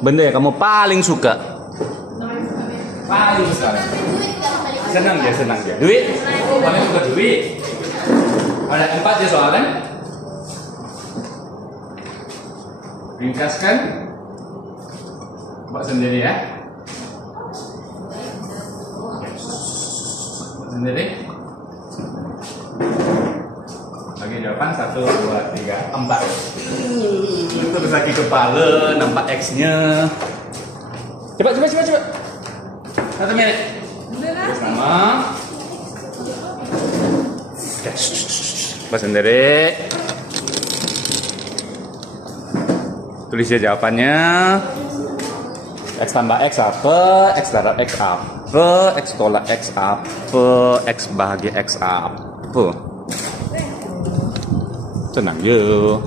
Benda yang kamu paling suka. Paling suka. Senang dia. Duit. Paling suka duit. Ada 4 ya soalnya. Ringkaskan. Buat sendiri ya. Buat sendiri. Bagi jawaban 1, 2, 3, 4. Terus lagi kepala, nampak X-nya. Cepat. 1 menit. Sama. Oke, buat sendiri. Tulis ya jawabannya. X tambah X apa? X darab X apa? X tolak X apa? X bahagi X apa? Tenang yuk.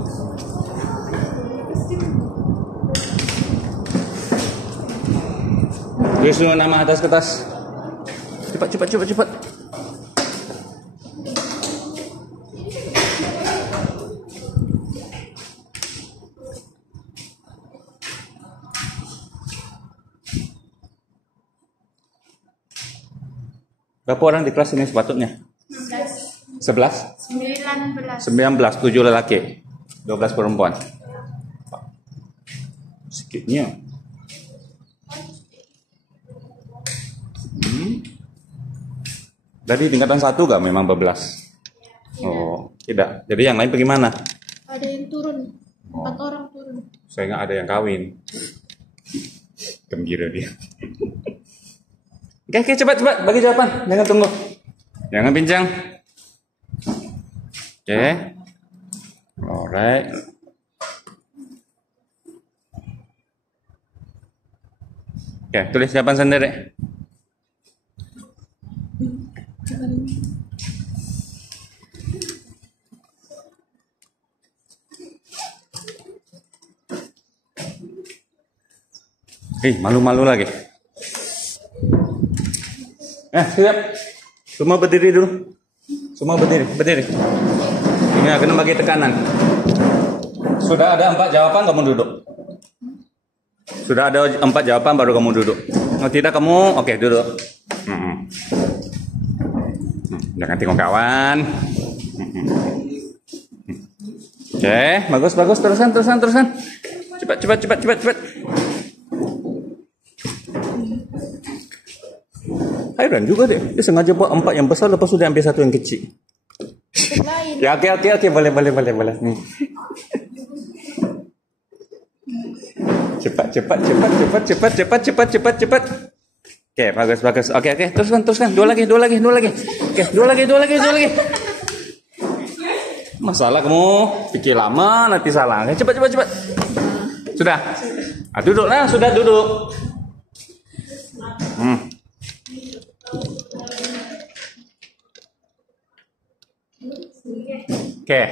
Tulis dulu nama atas kertas. Cepat. Berapa orang di kelas ini sepatutnya? 11? 19, 7 lelaki, 12 perempuan. Sedikitnya. Jadi tingkatan 1 gak memang 12? Oh, tidak. Jadi yang lain bagaimana? Ada yang turun, 4 orang turun. Saya nggak ada yang kawin. Gembira dia. Oke, cepat bagi jawaban. Jangan tunggu. Jangan bincang. Oke. Alright. Oke, tulis jawaban sendiri. Malu-malu lagi. Siap. Semua berdiri dulu. Semua berdiri. Ini akan bagi tekanan. Sudah ada 4 jawaban, kamu duduk. Sudah ada 4 jawaban, baru kamu duduk. Kalau tidak kamu, oke, duduk. Jangan tengok kawan. Oke, bagus. Terusan. Cepat. Heran juga deh, dia sengaja buat 4 yang besar, lepas sudah ambil 1 yang kecil. Ya oke, boleh. Cepat. Oke, bagus. Oke, teruskan. Dua lagi. Oke, dua lagi. Masalah kamu pikir lama nanti salah. Oke, cepat. Sudah. Duduklah, sudah duduk. Oke.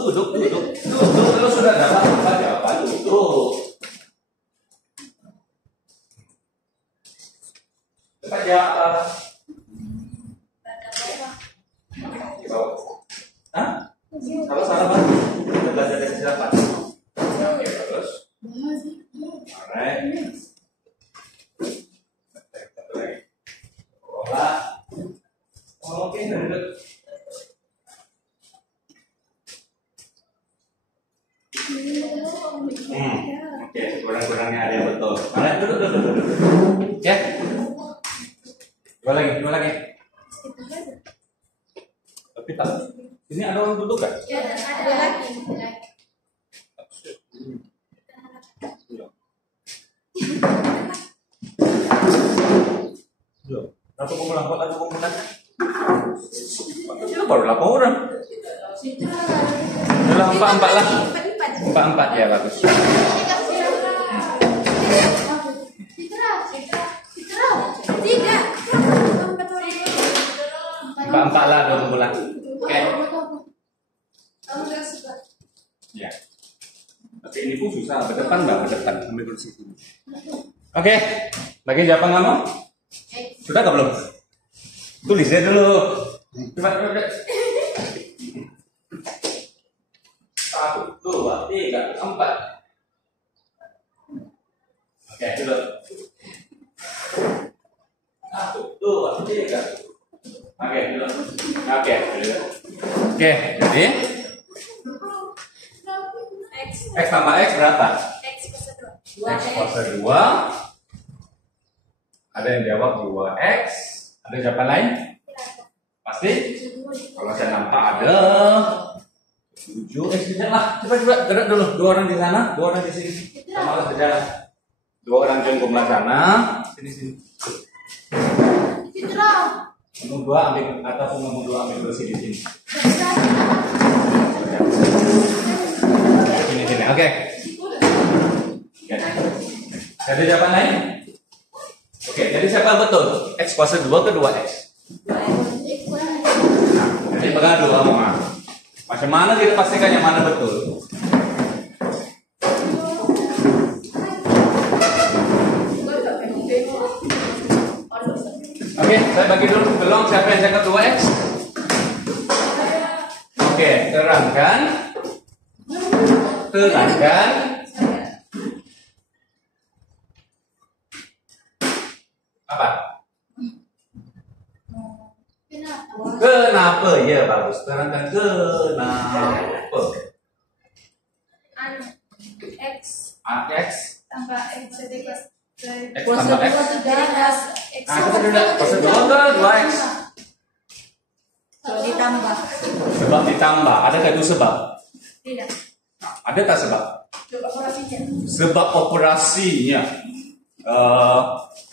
Duduk. Kalau sudah dapat jawaban, duduk. Cepat ya. Kalau salah Pak, kita belajar dari siapa? Oke, bagus. Alright. Satu lagi. Oke, duduk. Oke, kurang-kurangnya ada yang betul. Alright, duduk. Ya. Dua lagi. Tapi tak. Ini ada orang duduk kan? Ya, ada lagi. Berapa kumpulan? Baru 8 orang. Udah 4 lah. 4 ya, bagus. Empat lah 2 kumpulan. Oke. Ya. Tapi ini pun susah. Berdepan. Ambil kursi sini. Oke. Bagi jawaban kamu? Sudah nggak belum? Tulisnya dulu. Coba. 1, 2, 3, 4. Oke, dulu. 1, 2, 3. Oke, dulu. Oke, dulu. Oke, jadi X tambah X berapa? X kuasa 2. Ada yang jawab 2X. Ada jawaban lain? Pasti? Kalau saya nampak ada 7X lah. Coba gerak dulu. 2 orang di sana, 2 orang di sini. Kita malah berjalan. 2 orang jongkok sana, sini. Kamu 2 ambil ataupun kamu 2 ambil bersih di sini. Sini. Oke. Ada jawaban lain? Oke, jadi siapa yang betul? X kuasa 2 ke 2X? Jadi beradu kamu. Macam mana kita pastikan yang mana betul? Oke, saya bagi dulu belum siapa yang cakap 2X? Oke, terangkan. Apa? Kenapa? Ya bagus. Terangkan kenapa. X tambah X X tambah X. Kita sudah kuasa 2 ke 2X. ditambah. Sebab ditambah. Adakah itu sebab? Tidak. Ada tak sebab? Sebab operasinya.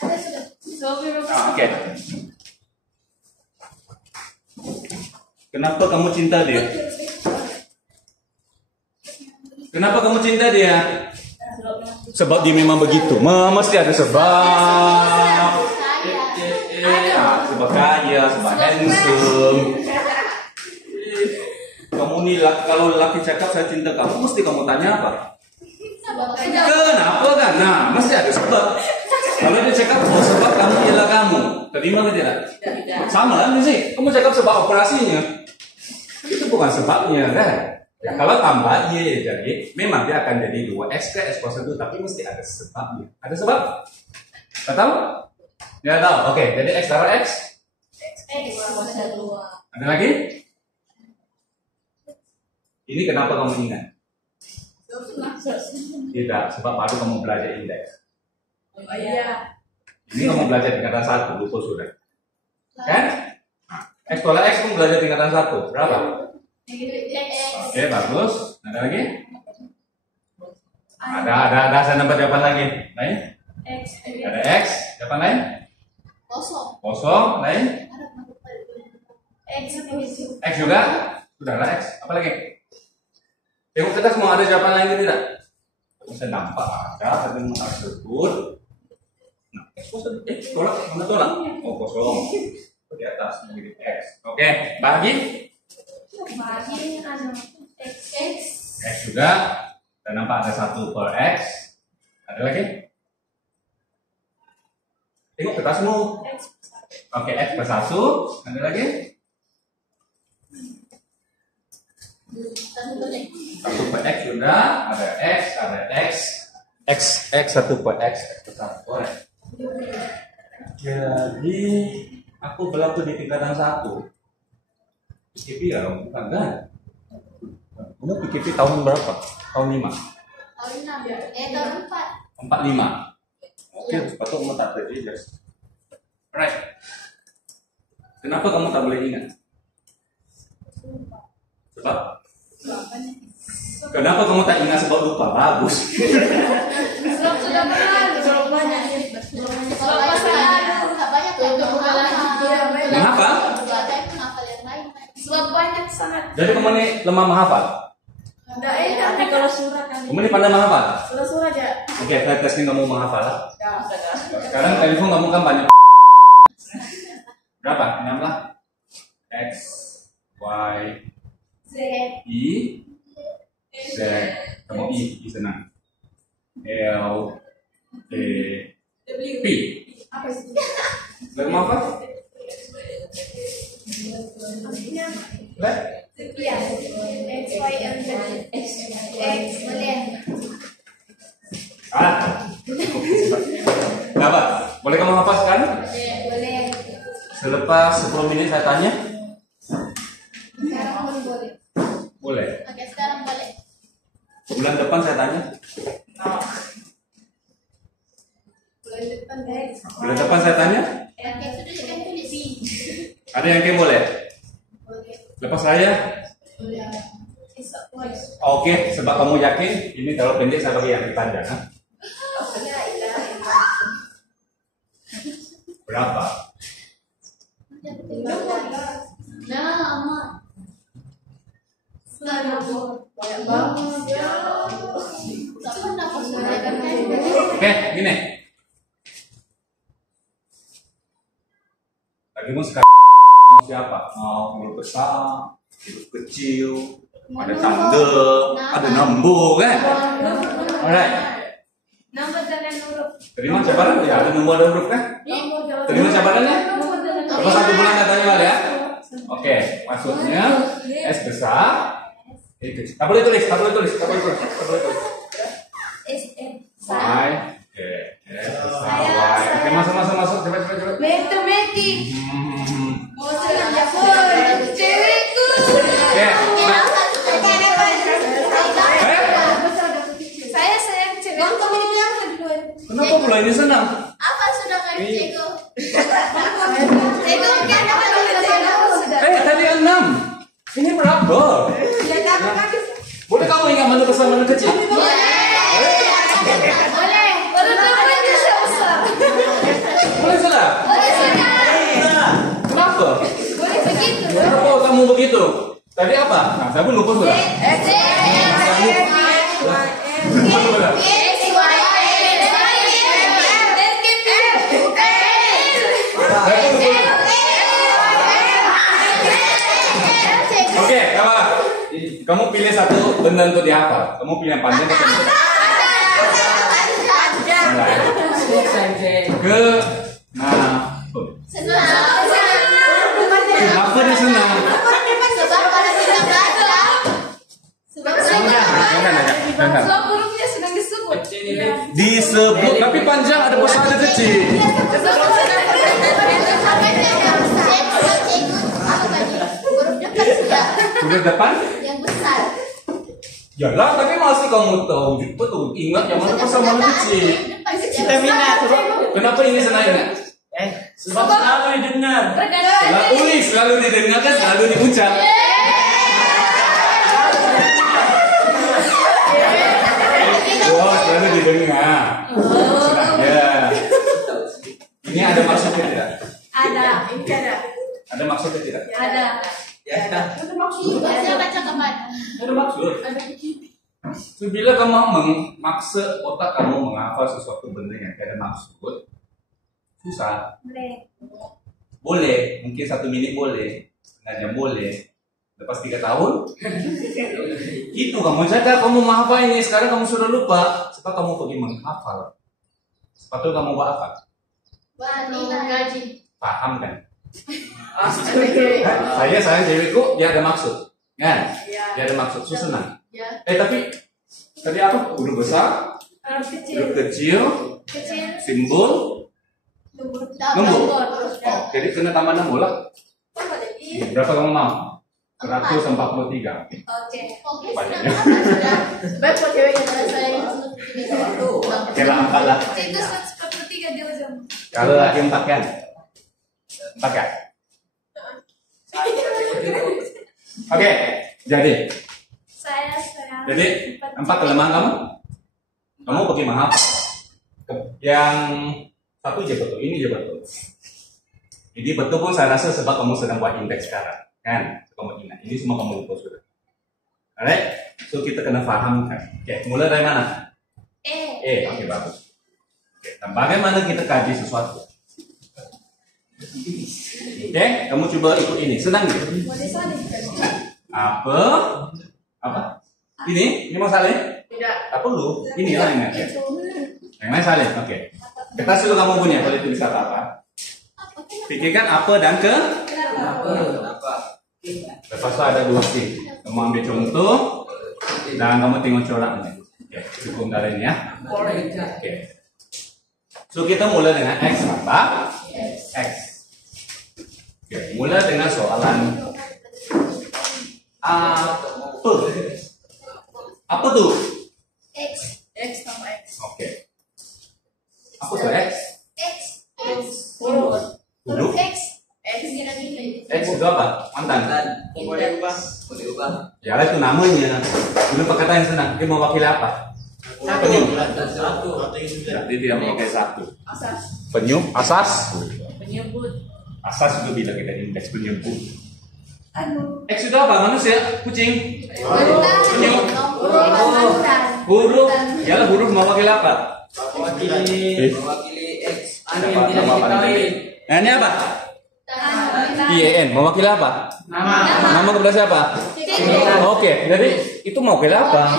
Ada sudah. Oke. Kenapa kamu cinta dia? Kenapa kamu cinta dia? Sebab dia memang begitu. Mesti ada sebab. Sebab kaya, sebab handsome. Kamu nih kalau laki cakap saya cinta kamu, mesti kamu tanya apa? Kenapa kan? Nah, mesti ada sebab. Kalau dia cakap sebab kamu ialah kamu, terima ke tidak? Sama lah sih. Kamu cakap sebab operasinya, itu bukan sebabnya kan? Ya, kalau tambah Y jadi memang dia akan jadi 2X ke X kuasa 2, tapi mesti ada sebabnya. Ada sebab? Tidak tahu? Ya tahu. Oke, jadi X tambah X. Ada lagi? Ini kenapa kamu ingat? Tidak, sebab baru kamu belajar indeks. Ini kamu belajar tingkatan 1, lupa sudah. Kan? X tolak X kamu belajar tingkatan 1. Berapa? Oke, bagus. Ada lagi? Ada. Saya nampak jawaban lagi. Lain? Ada X. Jawaban lain? Kosong. Lain? X juga? Sudahlah X. Apa lagi? Tengok kita semua ada jawaban lain tidak? Saya nampak ada, tapi mau sebut. Nah, X kosong. Tolak. Mana tolak? Oh, kosong. Di atas menjadi X. Oke, bagi? X juga. Dan nampak ada 1 per X. Ada lagi? Tengok kita semua. Oke, X per 1. Ada lagi? 1 per X sudah. Ada X, ada X. X 1 per X per 1 per X. Jadi aku berlaku di tingkatan 1. PKP ya dong, bukan kan? Kamu PKP tahun berapa? Tahun 5? Tahun 6. Tahun 4. 45. Oke, sepatu kamu tak terjadi. Right. Kenapa kamu tak boleh ingat? Sebab? Kenapa kamu tak ingat sebab lupa? Bagus. Sebab sudah pernah. Sebab banyak. Kenapa? Sebab banyak sangat. Jadi kamu ini lemah menghafal? Enggak tapi kalau surah kan. Kamu ini pandai menghafal? Surah aja. Oke, saya testing kamu menghafal. Ya, sudah. Sekarang telepon kamu kan banyak. Berapa? 6 lah. X, Y, I, Z. Kamu I senang. L, T, P. Apa sih? Lagi mau apa? Lek? Iya. X, Y, and Z. X, boleh. Apa? Boleh kamu hafazkan? Boleh. Selepas 10 menit saya tanya? Sekarang boleh. Boleh. Oke, sekarang boleh. Bulan depan saya tanya? Bulan depan deh. Bulan depan saya tanya? Oke, sudah kan tulis. Ada yang kayak boleh? Boleh. Lepas saya? Boleh. Esok boleh. Oke, sebab kamu yakin ini terlalu pendek saya bagi yang panjang. Ha? Berapa? Nah, amat. Banyak banget. Sama nafas sudah kan? Oke, gini. Lagi mau sekarang mau siapa? Mau huruf besar, huruf kecil, ada tanda, ada nombor kan? Alright. Nombor dan huruf. Terima cabaran ya, ada nombor dan huruf kan? Terima cabarannya? Lepas 1 bulan datanya balik ya? Oke, maksudnya S besar, E kecil. Tak boleh tulis. S, M. Y, oke, S besar, Y. Oke, masuk, coba. Matematik. Mau senang cewekku. Oke, Saya sayang cewek. Kamu ini bilang duluan. kenapa pula ini senang? Apa sudah kayak ceko? Ceko kan apa sudah? Tadi 6. Ini berapa? Boleh kamu ingat mana besar mana kecil? Boleh. Baru temannya besar. Boleh sudah? Boleh sudah. Kenapa? Boleh begitu. Kenapa kamu begitu? Tadi apa? Nah, saya pun lupa sudah. S, Oke, kamu pilih satu benda untuk dihafal. Kamu pilih yang panjang atau yang pendek? Kenapa dia senang? sebab hurufnya sedang disebut. Disebut, tapi panjang ada besar ada kecil. Huruf depan? Yang besar. Yalah, tapi masih kamu tahu betul. Ingat yang mana besar mana kecil. Kenapa ini senang ingat? Sebab selalu didengar. Selalu didengar kan, selalu diucap. Wah, selalu didengar. Ya. Ini ada maksudnya tidak? Ada. Ada maksudnya tidak? Ada. Saya baca kemana? Ada maksud. So, bila kamu memaksa otak kamu menghafal sesuatu benda yang tidak ada maksud, susah. Boleh, mungkin 1 menit boleh, setengah jam boleh. Lepas 3 tahun, itu kamu jaga, kamu menghafal ini. Sekarang kamu sudah lupa, sebab kamu pergi menghafal. Sepatutnya kamu buat apa? Gaji. Paham kan? Saya cewekku, dia ada maksud, kan? Dia ada maksud, so senang. Tapi tadi apa? Huruf besar, huruf kecil, simbol, nombor. Oh, jadi kena tambah 6 lah. Berapa kamu mau? 143. Oke. Banyaknya. Bapak ceweknya saya. Oke lah, 4 lah. Itu 143 dia jam. Kalau lagi 4 kan? 4 kan? Oke, jadi Saya 4 kelemahan kamu? Kamu pergi menghafal. Yang satu aja betul, ini aja betul. Jadi betul pun saya rasa sebab kamu sedang buat indeks sekarang, kan? Kamu ingat, ini semua kamu lupa sudah. Alright, so kita kena fahamkan. Oke, mulai dari mana? Oke, bagus. Oke, dan bagaimana kita kaji sesuatu? Oke, kamu coba ikut ini, senang gitu? Apa? Ini mau salin? Tidak. Tak perlu. Ini lah yang ingat. Yang lain salin. Oke. Kita suruh kamu punya. Boleh tulis apa-apa. Pikirkan apa dan lepas itu ada 2 sih. Kamu ambil contoh dan kamu tengok coraknya. Oke, cukup dari ini ya. Oke. So kita mulai dengan X tambah X. Oke, mulai dengan soalan apa tuh? X. X tambah X. Oke. Apa tuh X? X. Huruf X. X kira X itu apa? Mantan. Boleh ubah. Ya itu namanya. Ini perkataan yang senang. Dia mewakili apa? Penyuh. Jadi dia memakai satu. Asas. Penyuh, asas. Penyebut. Asas itu bila kita indeks penyebut. X itu apa? Manusia, kucing. Penyuh. Huruf. Yalah huruf mewakili apa? Mewakili X. Yang tidak diketahui. Ini apa? IEN mewakili apa? Nama kepada siapa? Oke, jadi itu mewakili apa?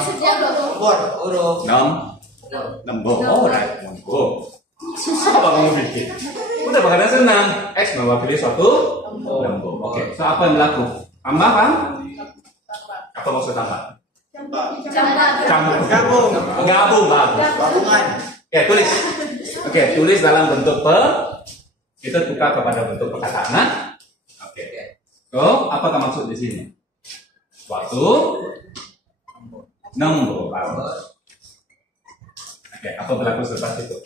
Huruf. Nembok. Oh, right. Nembok. Susah apa kamu bikin? Udah bakal senang. X mewakili suatu nembok. Oke, so apa yang berlaku? Tambah kan? Apa maksud tambah? Campur. Gabung. Bagus. Oke, tulis. Oke, tulis dalam bentuk kita tukar kepada bentuk perkataan. Oke. So, apakah maksud di sini? Suatu nembok. Oke, apa berlaku selepas itu?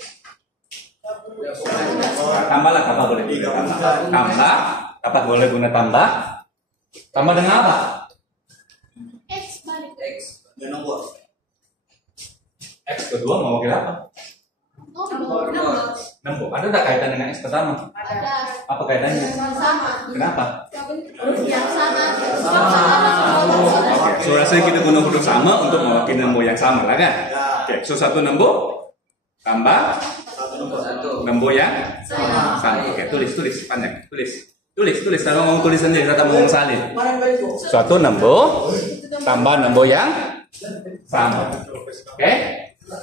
Tambahlah kata boleh guna tambah. Kata boleh guna tambah. Tambah dengan apa? X balik. X kedua mewakili apa? Nembok. Ada tak kaitan dengan X pertama? Ada. Apa kaitannya? Sama. Kenapa? Yang sama. Oke, so rasanya kita guna huruf sama untuk mewakili nembok yang sama lah kan? Oke, so satu nembok tambah nembok yang sama. Oke, tulis panjang, tulis. Kalau ngomong tulis sendiri, kata ngomong salin. Suatu nembok tambah nembok yang sama. Oke,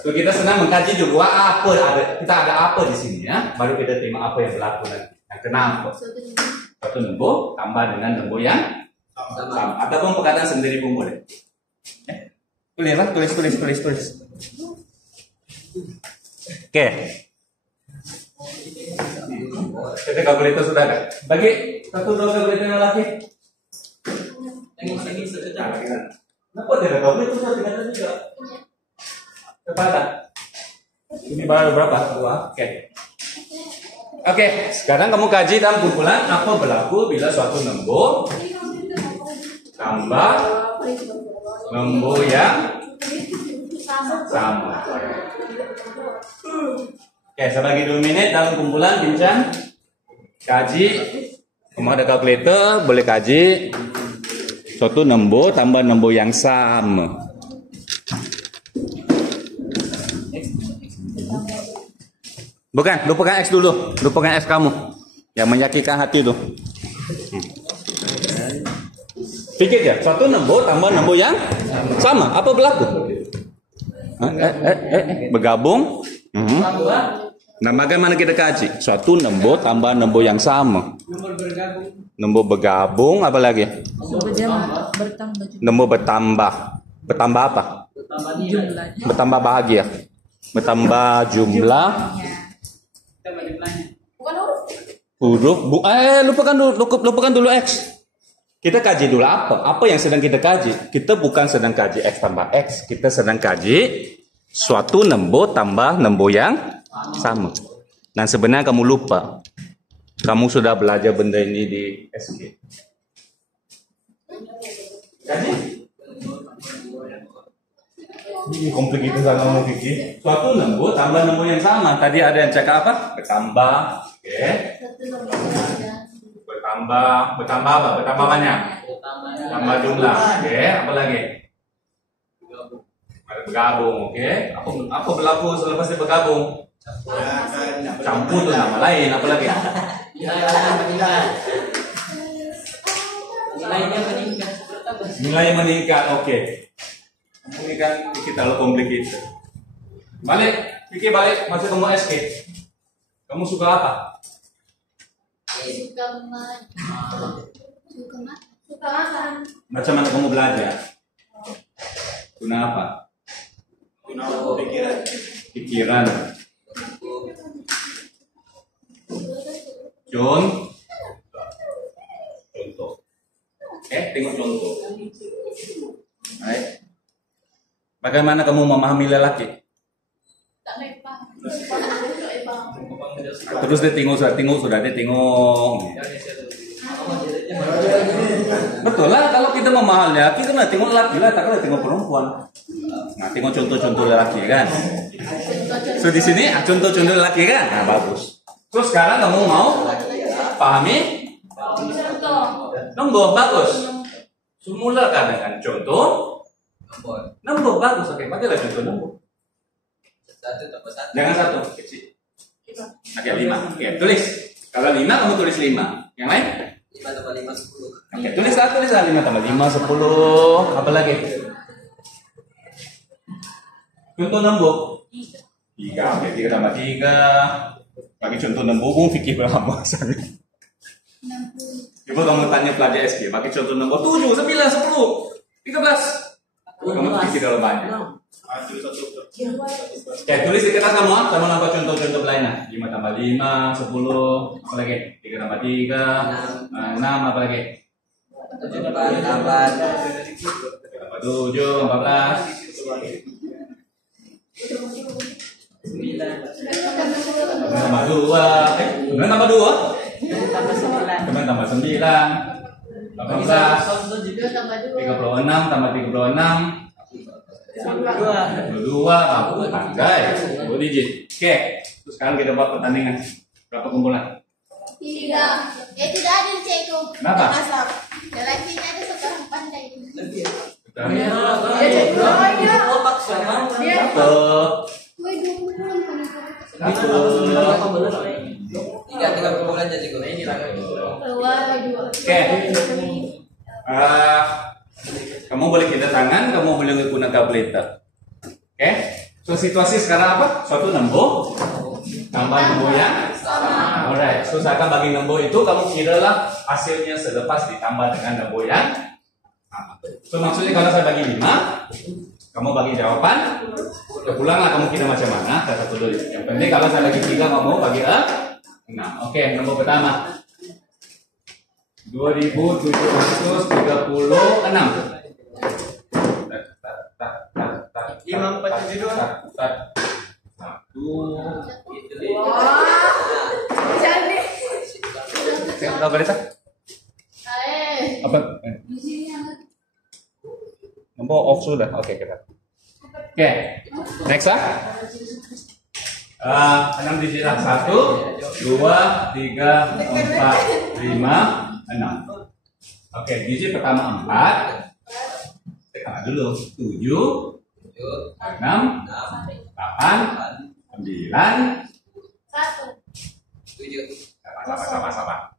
so kita senang mengkaji dulu apa ada. Kita ada apa di sini ya? Baru kita terima apa yang berlaku nanti. Yang kenapa? Suatu nembok tambah dengan nembok yang sama. Ataupun perkataan sendiri pun boleh. Tulis. Oke. Jadi kalkulator sudah ada. Bagi 1, 2 kalkulator yang lagi. Ini sekedar. Kenapa tidak kalkulator sudah tidak ada juga? Kepada. Ini baru berapa? 2. Oke. Sekarang kamu kaji dalam kumpulan apa berlaku bila suatu nembok tambah nembok yang sama. Oke, saya bagi 2 menit dalam kumpulan bincang kaji. Kamu ada kalkulator, boleh kaji suatu nembok tambah nembok yang sama. Bukan, lupakan X dulu. Lupakan X kamu yang menyakitkan hati itu. Pikir ya, suatu nembok tambah nembok yang sama. Apa berlaku? Bergabung. Nah, bagaimana kita kaji? Suatu nembok tambah nembok yang sama. Nembok bergabung, apa lagi? Nembok bertambah. Bertambah apa? Bertambah bahagia. Bertambah jumlah. Huruf. Lupakan dulu X. Kita kaji dulu apa? Apa yang sedang kita kaji? Kita bukan sedang kaji X tambah X. Kita sedang kaji suatu nembok tambah nembok yang sama. Dan sebenarnya kamu lupa. Kamu sudah belajar benda ini di SG. Kaji? Ini kompleks itu kalau mau pikir. Suatu nembok tambah nembok yang sama. Tadi ada yang cakap apa? Bertambah. Oke. Bertambah apa? Bertambah banyak. Tambah jumlah. Oke. Apa lagi? Bergabung. Oke. Apa berlaku selepas dia bergabung? Campur tuh nama lain. Apa lagi? Nilai meningkat. Oke. Ini kan kita lo kompleks itu. Balik. Pikir balik. Masih kamu SK. Kamu suka apa? Suka makan. Macam mana kamu belajar? Guna apa? Guna pikiran. Pikiran. Contoh. Tengok contoh. Baik. Bagaimana kamu memahami lelaki? Terus dia tengok sudah dia tengok. Betul lah, kalau kita memahami lelaki kan tengok lelaki lah, tak kena tengok perempuan. Nah, tengok contoh-contoh lelaki kan. So di sini contoh-contoh lelaki kan. Nah, bagus. Terus sekarang kamu mau pahami nombor, bagus. Mulakan dengan contoh nombor, bagus. Oke, pakailah contoh nombor. 1 tambah 1. Jangan 1, kecil. Oke, 5. Oke, tulis. Kalau 5 kamu tulis 5. Yang lain? 5 tambah 5 10. Oke, tulis 5 tambah 5 10. Apa lagi? Contoh nombor 3. Oke, 3 tambah 3. Bagi contoh nombor, kamu fikir berapa sangat? Coba kamu tanya pelajar SD, bagi contoh nombor 7, 9, 10, 13. Kamu fikir dalam banyak. Oke, tulis di kertas kamu, sama nampak contoh-contoh lainnya. 5 tambah 5, 10, apa lagi? 3 tambah 3, 6, apa lagi? 7 tambah 7, 14. 9 tambah 2, 9 tambah 2, 9 tambah 9, 18, 36 tambah 36, 22, aku pandai, 2 digit. Oke, terus sekarang kita buat pertandingan. Berapa kumpulan? 3. Tidak adil Ceko. Kenapa? Lelakinya ada sekarang pandai. Tiga kumpulan jadi gue ini lah. Oke. Kamu boleh kita tangan, kamu boleh gunakan kalkulator. Oke. So situasi sekarang apa? Suatu nombor tambah nombor yang sama. Alright. So saya akan bagi nombor itu, kamu kiralah hasilnya selepas ditambah dengan nombor yang sama. So maksudnya kalau saya bagi 5, kamu bagi jawaban, pulanglah kamu kira macam mana, satu dulu. Yang penting kalau saya bagi 3, kamu bagi 6. Oke, nombor pertama 2736. 5472. 1. Apa berita? Apa? Nombor off sudah. Oke, kita. Oke. Next ah. 6 digit lah. 1, 2, 3, 4, 5, 6. Oke, digit pertama 4. Tekan dulu. 7, 6, 8, 9. 1. Sabar.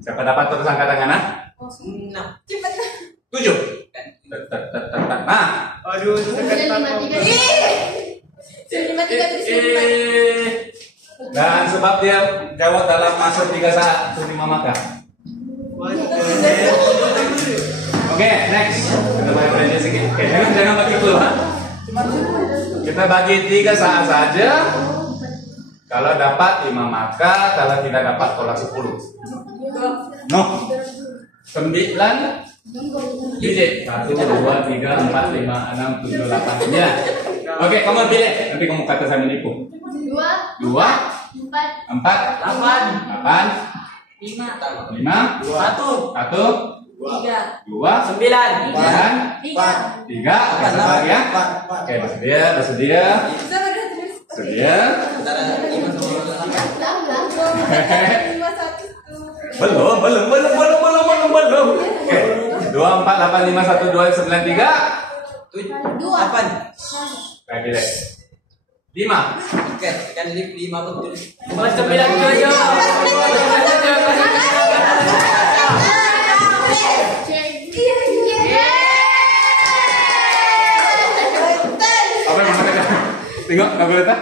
Siapa dapat terus angkat tangan? 6. 7. Nah. Aduh, Dan sebab dia jawab dalam masa 3 saat 5 maka. Oke, next. Kita bagi sedikit. Oke, jangan bagi keluar. Kita bagi 3 saat saja. Kalau dapat 5 maka, kalau tidak dapat tolak 10. No. 9 digit. 1, 2, 3, 4, 5, 6, 7, 8. Ya. Oke, kamu pilih. Nanti kamu kata saya menipu. 2, 4, 8, 5, 1, 1, 2, 9, 3. Oke, sabar ya. Oke, bersedia. Belum. Oke. 2, 4, 8, 5, 1, 2, 9, 3. 8. Oke, pilih. 5. Oke, kan ini 5 tuh. 9 juga. Apa yang mana kita? Tengok, nggak boleh tak?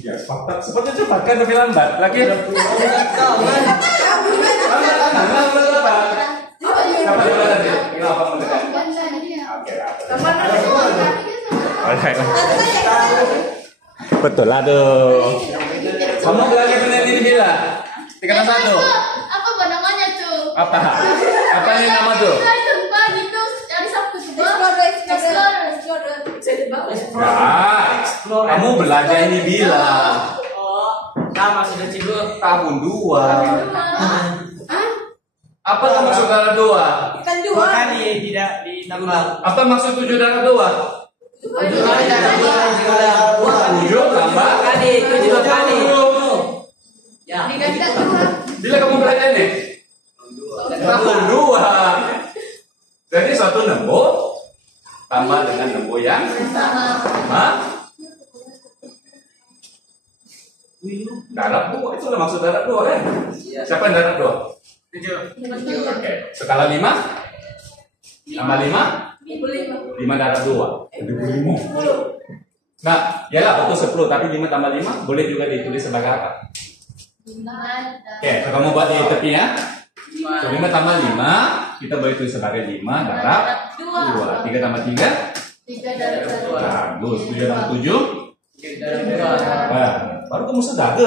Ya, seperti cepat kan tapi lambat. Lagi. Betul lah tuh. Kamu belajar benar ini bila? Tingkatan 1. Apa namanya tuh? Apa? Apa yang nama tuh? Tempat itu dari Sabtu Explorer. Ya, kamu belajar ini bila? Sama sudah cigo. Tahun 2. Apa maksud darah 2? Kan 2 kali tidak ditambah. Apa maksud 7 darah 2? 7 kali tambah 7 tambah kali 7 kali. Ya. Bila kamu belajar nih? Tahun 2. Jadi satu lembu tambah dengan lembu yang sama. Darab 2 itu maksud darab 2 kan? Siapa yang darab 2? 7. Oke. Skala 5 tambah 5 5 darab 2 10. Nah, ya lah betul 10 tapi 5 tambah 5 boleh juga ditulis sebagai apa? Oke, so kamu buat di tepi ya. So 5 tambah 5 kita boleh tulis sebagai 5 darab 2. 3 tambah 3 bagus. 7 tambah 7 baru kamu sedar ke?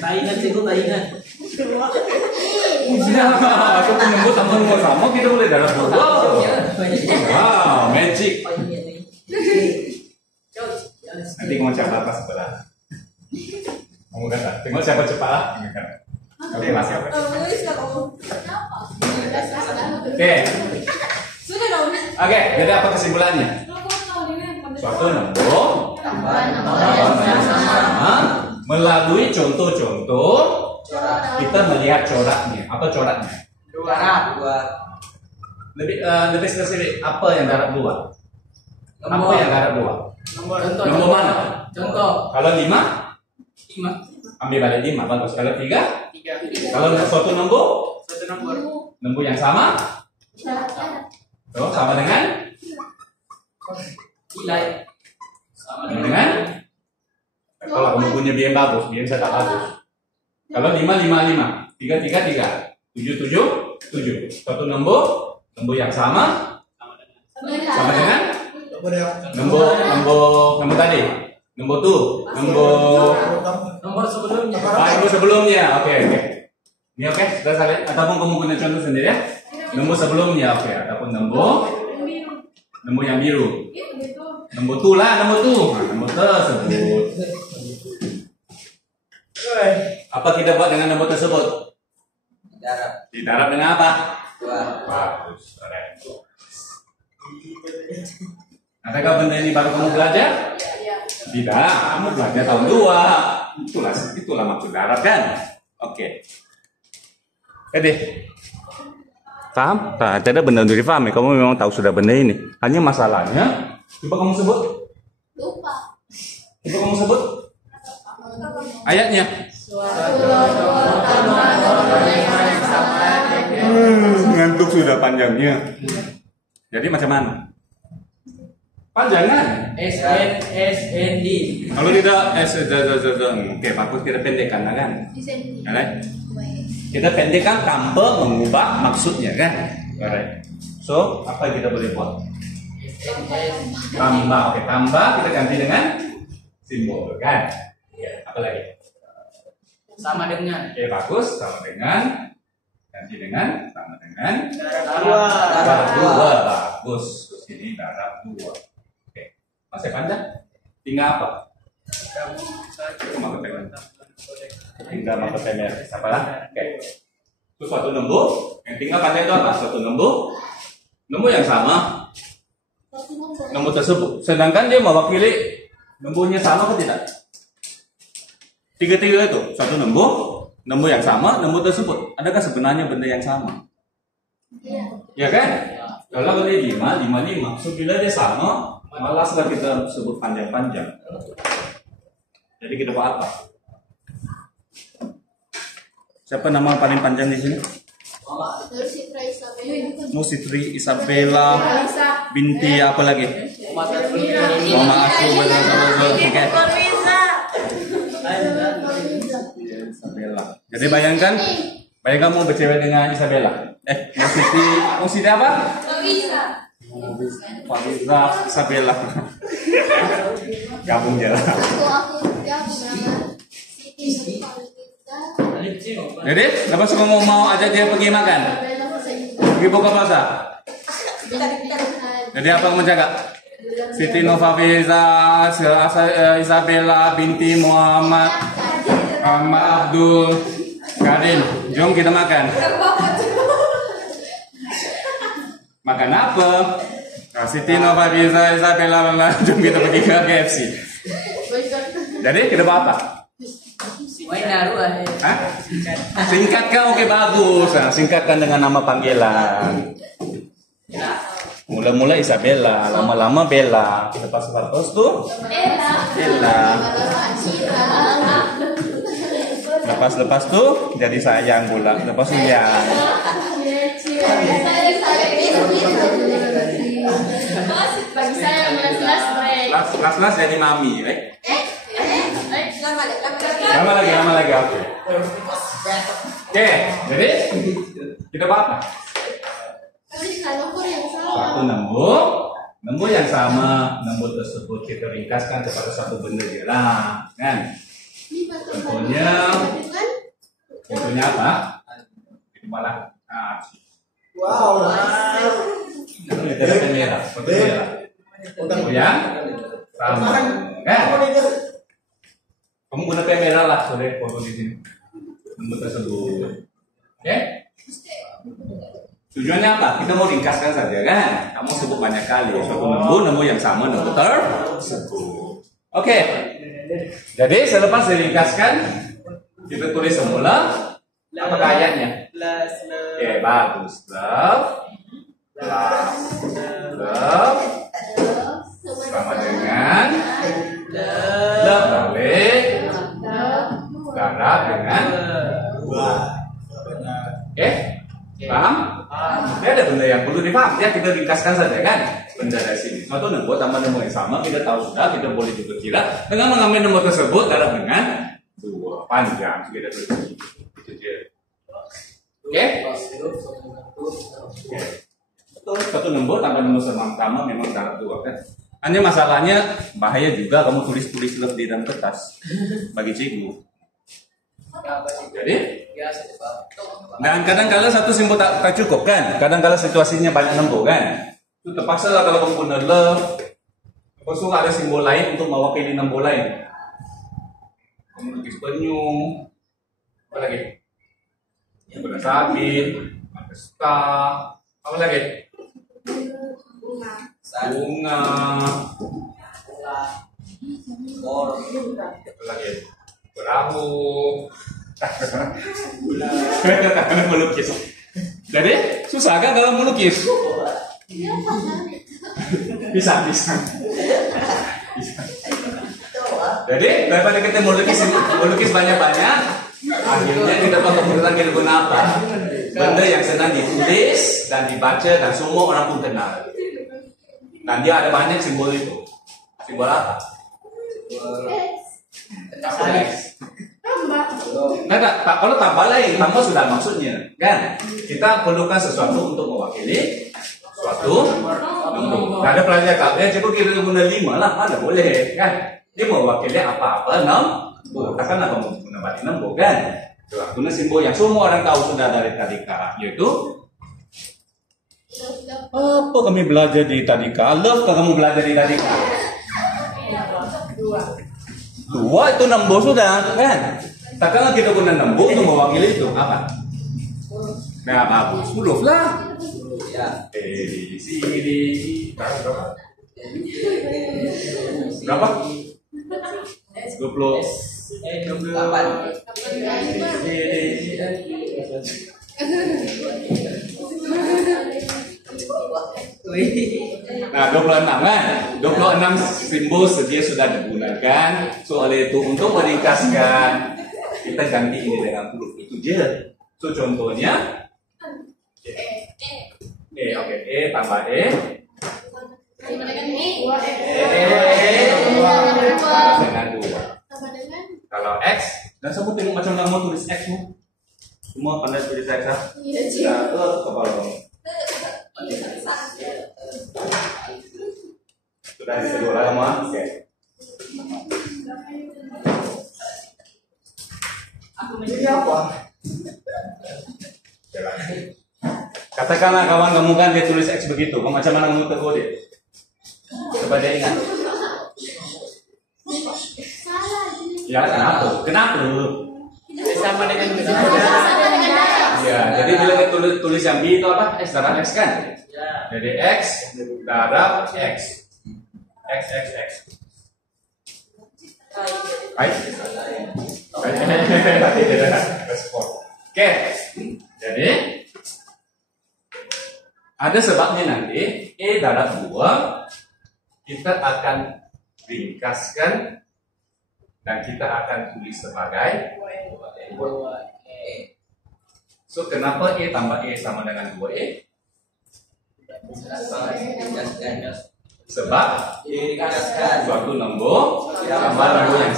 Taingan cigo taingan. Ya, aku menunggu tambah sama kita boleh darab 2. Wow, magic. Nanti kamu catat pas sebelah. Kamu kata, tengok siapa cepat. Oke, mas siapa? Oke. Sudah dong. Oke, jadi apa kesimpulannya? Suatu lembu melalui contoh-contoh kita melihat coraknya. Apa coraknya? Lebih spesifik apa yang darab 2? Apa yang darab 2? Nomor mana? Contoh. Kalau 5 5. ambil balik 5 bagus. Kalau 3 3. kalau suatu nomor Satu nomor. nomor yang sama tuh, sama dengan Nilai. Sama dengan kalau kamu punya biang bagus, biang saya tak bagus. Kalau 5 5 5 3 3 3 7 7 7 suatu nomor yang sama dengan nomor tadi nomor tuh nomor sebelumnya. nomor sebelumnya. Oke. Ini oke, sudah salin ataupun kamu punya contoh sendiri ya. Nomor sebelumnya oke, ataupun nomor yang biru. Nomor tuh lah, nomor tersebut. Apa kita buat dengan nomor tersebut? Didarab dengan apa? Bagus. Adakah benda ini baru kamu belajar? Tidak, kamu belajar tahun 2. Itulah maksud darab kan? Oke. Jadi paham? Nah, tidak benar dari paham ya. Kamu memang tahu sudah benda ini. Hanya masalahnya, coba kamu sebut. Lupa. Coba kamu sebut. Ayatnya. Ngantuk sudah panjangnya. Jadi macam mana? Panjangan. SND. Kalau tidak oke, bagus kita pendekkan lah kan? Alright. Kita pendekkan tanpa mengubah maksudnya kan? Alright. So, apa yang kita boleh buat? Tambah, oke, tambah kita ganti dengan simbol kan? Apa lagi? Sama dengan. Oke, bagus, sama dengan ganti dengan sama dengan Darab 2. Bagus. Ini darab 2. Oke. Masih panjang? Tinggal apa? Tinggal mata temer. Apa lah? Oke. Itu suatu lembu. Yang tinggal panjang itu apa? Suatu lembu. Lembu yang sama. Lembu tersebut. Sedangkan dia mewakili lembunya sama atau tidak? Tiga-tiga itu. Suatu lembu yang sama, lembu tersebut. Adakah sebenarnya benda yang sama? Ya kan? Kalau benda 5, 5. So, bila dia sama, malaslah kita sebut panjang-panjang. Jadi kita buat apa? Siapa nama paling panjang di sini? Musitri Isabella binti apa lagi? Mama aku betul-betul. Oke. Isabella. Jadi bayangkan mau bercewek dengan Isabella. Musiti apa? Fariza, Isabella. Gabung jalan. Aku jawab nama Siti Jadi, lepas kamu mau ajak dia pergi makan? Pergi buka puasa? Jadi apa kamu jaga? Siti Novafiza, Isabella binti Muhammad Abdul Karim. Jom kita makan. Makan apa? Nah, Siti Novafiza, Isabella, jom kita pergi ke KFC. Jadi kita bawa apa? Hah? Singkatkan, oke bagus. Nah, singkatkan dengan nama panggilan. Mula-mula Isabella, lama-lama Bella, lepas tuh Bella, lepas tuh jadi sayang pula, lepas sayang. Bagi saya Las jadi mami, Lama lagi, oke. Oke, jadi kita apa? Satu nembur yang sama, nembur tersebut kita ringkaskan kepada satu benda je lah, kan? Contohnya apa? Itu malah. Wow. Itu merah, Oh ya, sama, kan? Kamu guna kamera lah, sore foto di sini. Nembur tersebut, oke? Tujuannya apa? Kita mau ringkaskan saja kan? Kamu sebut banyak kali. Suatu nembur yang sama, nembur tersebut. Oke. Jadi selepas diringkaskan, kita tulis semula apa ayatnya? Oke, bagus. Love sama dengan love balik darah dengan oke? Paham? Ini ada benda yang perlu dipaham ya, kita ringkaskan saja kan benda dari sini. Suatu nembur tambah nembur yang sama, kita tahu sudah, kita boleh juga kira dengan mengambil nembur tersebut darah dengan 2 panjang. Kita tulis itu dia. Oke? Satu nembur tambah nembur sama memang darah 2 kan. Hanya masalahnya bahaya juga kamu tulis love di dalam kertas bagi cikgu. Jadi dan kadang-kala satu simbol tak cukup kan, kadang-kala situasinya banyak nembur kan, itu terpaksa lah kalau kamu guna love, terus ada simbol lain untuk mewakili nembur lain. Kamu lukis penyu, apa lagi? Yang sabit, ada star, apa lagi? Bunga, apa lagi? Perahu. Karena melukis. Jadi susah kan kalau melukis? Bisa. Jadi daripada kita melukis banyak-banyak, akhirnya kita pengetahuan kita guna apa? Benda yang senang ditulis dan dibaca dan semua orang pun kenal. Dan dia ada banyak simbol itu. Simbol apa? Nah, kalau tambah lain, tambah sudah maksudnya, kan? Kita perlukan sesuatu untuk mewakili suatu nembur. Nah, ada pelajar ya coba kita guna 5 lah, ada boleh, kan? Dia mewakili apa-apa nembur. Katakanlah kamu guna balik nembur, kan? Coba guna simbol yang semua orang tahu sudah dari tadika, yaitu apa kami belajar di tadika? Love kamu belajar di tadika? 2 itu nembur sudah, kan? Katakanlah kita guna nembur untuk mewakili itu apa? Nah, bagus, huruf lah. Di sini berapa? 28. Nah, 26 kan? 26 simbol sedia sudah digunakan. So, oleh itu untuk meringkaskan kita ganti ini dengan huruf itu je. So, contohnya oke, tambah dengan 2. Kalau X, dan kamu tengok macam kamu tulis X mu. Semua pandai tulis X ah. Ya, kepala kamu. Sudah bisa diolah semua? Oke. Ini apa? Katakanlah kawan kamu kan dia tulis X begitu, macam mana kamu tegur dia? Coba dia ingat. Ya kenapa? Kenapa? Sama dengan Ya, jadi bila kita tulis yang B itu apa? X darab X kan? Jadi X darab X. X. Baik. Oke. Jadi ada sebabnya nanti E darab 2 kita akan ringkaskan dan kita akan tulis sebagai 2E. So kenapa E tambah E sama dengan 2E? Sebab suatu nombor tambah nombor yang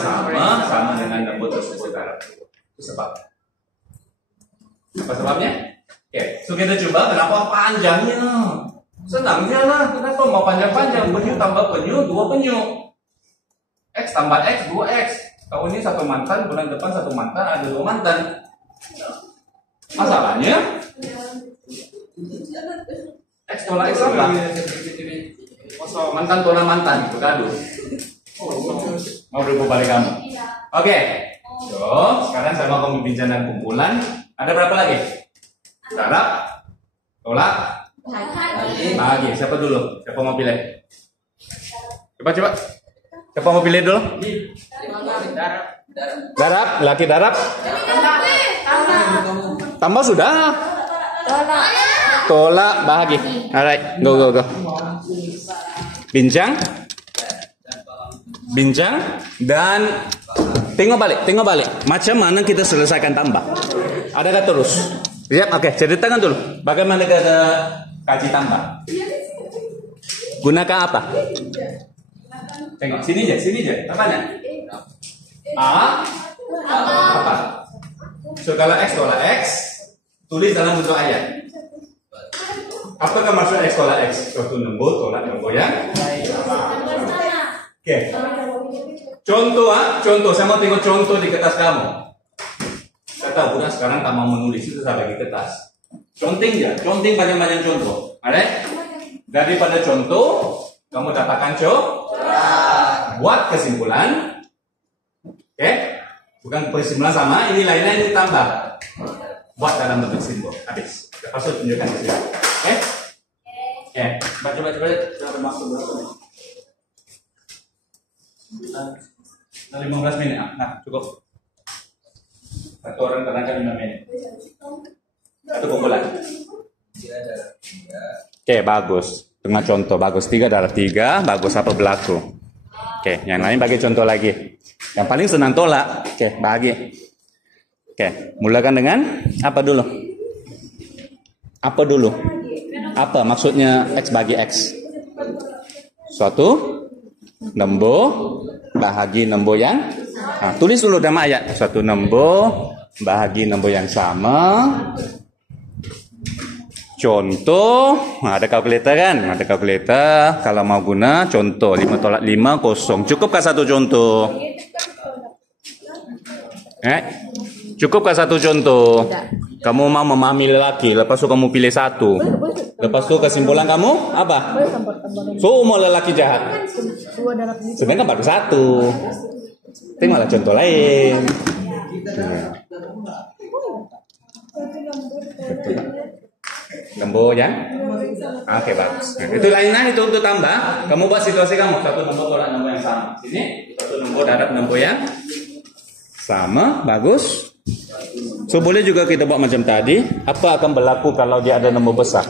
sama dengan nombor tersebut darab 2. Itu sebabnya. Apa sebabnya? Oke, so kita coba kenapa panjangnya? Senangnya lah, kenapa mau panjang-panjang? Penyu tambah penyu, 2 penyu. X tambah X, 2X. Tahun ini 1 mantan, bulan depan 1 mantan, ada 2 mantan. Masalahnya X tolak X apa? Mantan tolak mantan, bergaduh. Mau berubah balik kamu. Oke. So, sekarang saya mau kamu bincangkan kumpulan. Ada berapa lagi? Darab, tolak, bagi. Siapa dulu? Siapa mau pilih? Coba. Siapa mau pilih dulu? Darab, laki darab. Tambah sudah. Tolak, bahagi. Alright, go. Bincang, dan tengok balik. Macam mana kita selesaikan tambah? Adakah terus? Siap, oke. Ceritakan dulu. Bagaimana kita kaji tambah? Gunakan apa? Tengok, sini aja. Apanya? Apa? So kalau X tolak X, tulis dalam bentuk ayat. Apakah maksud X tolak X? Suatu nombor tolak nombor yang oke. Contoh. Saya mau tengok contoh di kertas kamu. Saya tahu bukan sekarang tak mau menulis itu saya bagi kertas. Conting banyak contoh. Ada? Daripada contoh, kamu dapatkan buat kesimpulan. Oke? Bukan kesimpulan sama, ini lainnya ini tambah. Buat dalam bentuk simbol. Habis. Lepas itu tunjukkan di sini. Oke? Coba maksud berapa nih? 15 menit. Nah, cukup. Satu orang terangkan 5 menit. Satu kumpulan. Oke, bagus. Tengah contoh bagus. 3 darab 3. Bagus apa berlaku? Oke, yang lain bagi contoh lagi. Yang paling senang tolak. Oke, bagi. Oke, mulakan dengan apa dulu? Apa maksudnya X bagi X? Suatu nombor bahagi nombor yang tulis dulu dalam ayat. Suatu nombor bahagi nombor yang sama. Contoh, ada kalkulator kan? Ada kalkulator. Kalau mau guna contoh 5 tolak 5 kosong. Cukupkah satu contoh? Cukupkah satu contoh? Kamu mau memahami lelaki, lepas itu kamu pilih satu. Lepas itu kesimpulan kamu apa? Semua lelaki jahat. Sedangkan baru satu. Tengoklah contoh lain. Nombor yang? Oke, bagus. Nah, itu lainnya itu untuk tambah. Kamu buat situasi kamu. Satu nombor tolak nombor yang sama. Sini, satu nombor darab nombor yang sama. Bagus. So boleh juga kita buat macam tadi. Apa akan berlaku kalau dia ada nombor besar?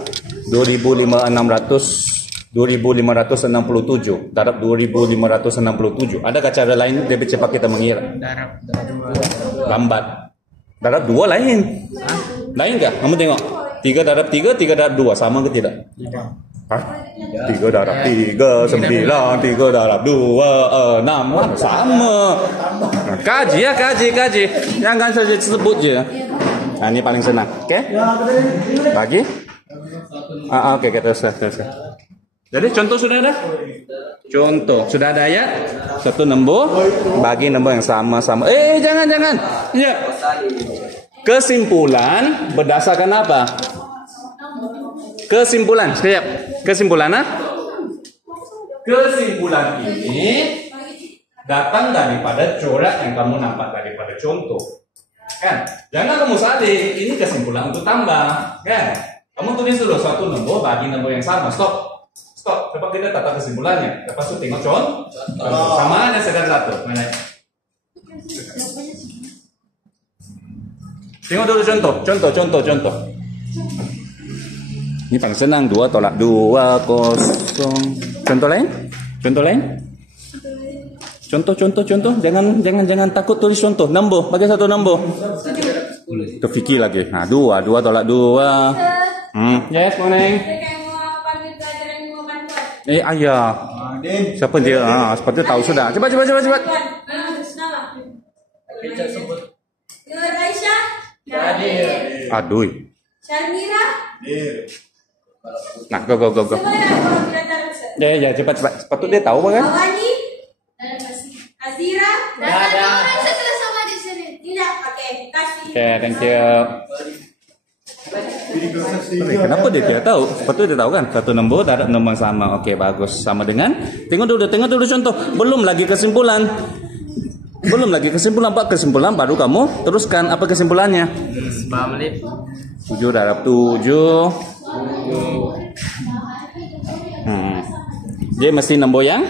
2567 darab 2567. Adakah cara lain lebih cepat kita mengira? Lambat. Darab 2 lain. Lain enggak? Kamu tengok. 3 darab 3, 3 darab 2 sama ke tidak? Hah? 3 darab 3, 9, 3 darab 2, 6 sama. Kaji. Jangan saja sebut je. Nah, ini paling senang. Oke? Bagi? Oke, kita teruskan. Jadi contoh sudah ada? Contoh sudah ada ya? Satu nombor bagi nombor yang sama-sama. Jangan. Ya. Kesimpulan berdasarkan apa? Kesimpulan. Siap. Kesimpulan Kesimpulan ini datang daripada corak yang kamu nampak daripada contoh. Kan? Jangan kamu salin. Ini kesimpulan untuk tambah. Kan? Kamu tulis dulu suatu nombor bagi nombor yang sama. Stop. Coba kita tata kesimpulannya. Lepas itu tengok contoh. Sama ada sekitar satu. Mana? Tengok dulu contoh. Ini paling senang 2 tolak 2 kosong. Contoh lain? Contoh. Jangan takut tulis contoh. Nombor, bagi satu nombor. Terfikir lagi. Nah, 2 tolak 2. Yes, morning. Ayah. Siapa dia? Seperti tahu sudah. Cepat. Aduh. Syarmira. Nah, go. Ya, cepat. Sepatu dia tahu kan? Awani. Azira. Ada orang setelah sama di sini. Tidak, oke, kasih. Oke, thank you. Kenapa dia tidak tahu? Sepatu dia tahu kan? Satu nombor ada nombor yang sama. Oke, bagus. Sama dengan. Tengok dulu contoh. Belum lagi kesimpulan. Pak. Kesimpulan baru kamu teruskan. Apa kesimpulannya? 7 darab 7. Jadi mesti nombor yang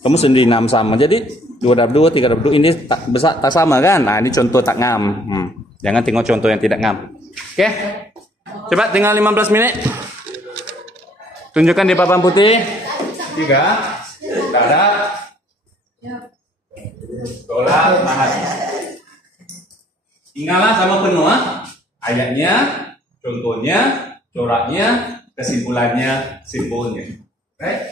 kamu sendiri 6 sama. Jadi 2 darab 2, 3 darab 2 ini tak sama kan? Nah, ini contoh tak ngam. Jangan tengok contoh yang tidak ngam. Oke. Coba tinggal 15 menit. Tunjukkan di papan putih. 3 darab tolak tahan. Ingatlah sama penuh ayatnya, contohnya, coraknya, kesimpulannya, simbolnya. Right?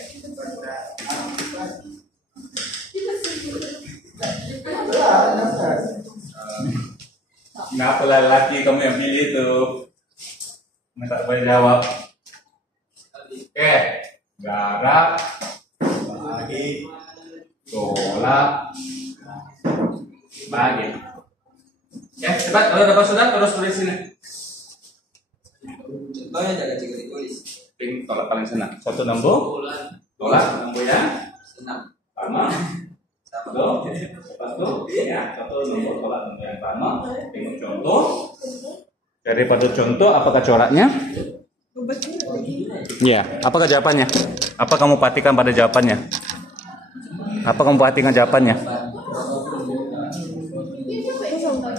Kenapa lelaki kamu yang pilih itu? Tak boleh jawab. Oke, garap bagi tolak bagi. Ya, cepat. Kalau dapat sudah terus tulis sini. Contohnya jangan jika ditulis. Tolak paling senang. Satu nombor. Tolak nombor yang Senang. sama. Satu. Ya, satu nombor tolak nombor yang sama. Tengok contoh. Daripada contoh, apakah coraknya? Ya, apakah jawabannya? Apa kamu perhatikan pada jawabannya?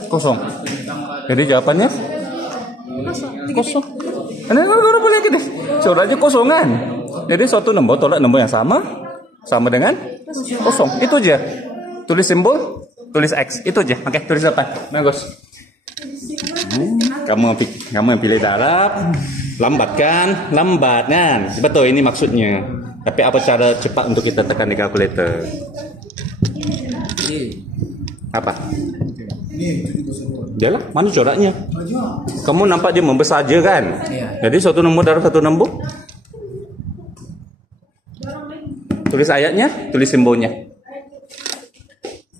Kosong. Jadi jawabannya? Kosong. Ini baru boleh gini. Coraknya kosongan. Jadi suatu nombor tolak nombor yang sama dengan kosong. Itu aja. Tulis simbol, tulis X. Itu aja. Oke, tulis apa? Bagus. Kamu yang pilih darab. Lambat kan? Betul, ini maksudnya. Tapi apa cara cepat untuk kita tekan di kalkulator? Apa? Dia lah, mana coraknya? Kamu nampak dia membesar aja kan? Jadi satu nombor darab satu nombor. Tulis ayatnya, tulis simbolnya.